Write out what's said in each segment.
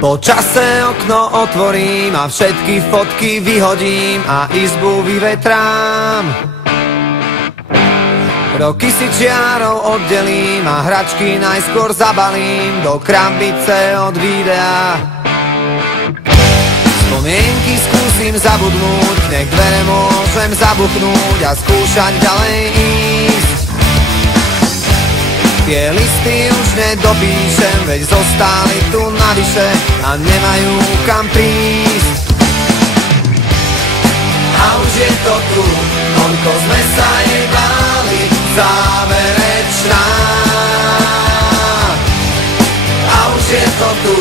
Po čase okno otvorím a všetky fotky vyhodím a izbu vyvetrám. Roky si čiarou oddelím a hračky najskôr zabalím do krabice od videa. Spomienky skúsim zabudnúť, nech dvere môžem zabuchnúť a skúšať ďalej ísť. Tie listy už nedopíšem, veď zostali tu navyše a nemajú kam prísť. A už je to tu, koľko sme sa jej báli, záverečná. A už je to tu,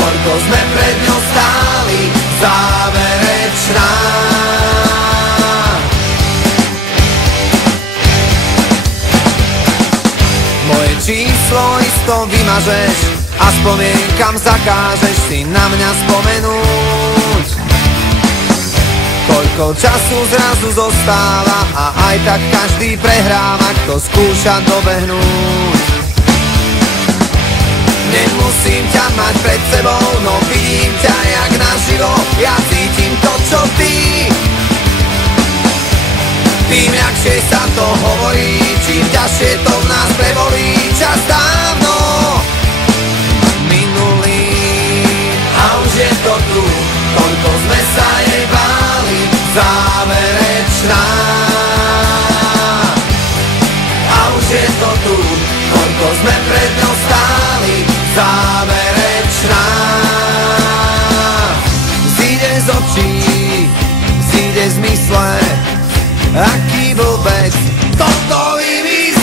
koľko sme pred ňou stáli, záverečná. Moje číslo isto vymažeš a spomienkam zakážeš si na mňa spomenúť. Koľko času zrazu zostáva a aj tak každý prehráva, kto skúša dobehnúť. Nemusím ťa mať pred sebou, no vidím ťa jak naživo, ja cítim to, čo ty. Tým ľahšie sa to hovorí, čím ťažšie to v nás prebolí. Čas dávno minulý a už je to tu, koľko sme sa jej báli, záverečná. A už je to tu, koľko sme pred ňou stáli, záverečná. Zíde z očí, zíde z mysle, aký blbec toto vymyslel.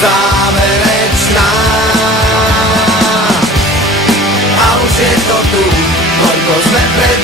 Záverečná. A už je to tu, koľko sme pred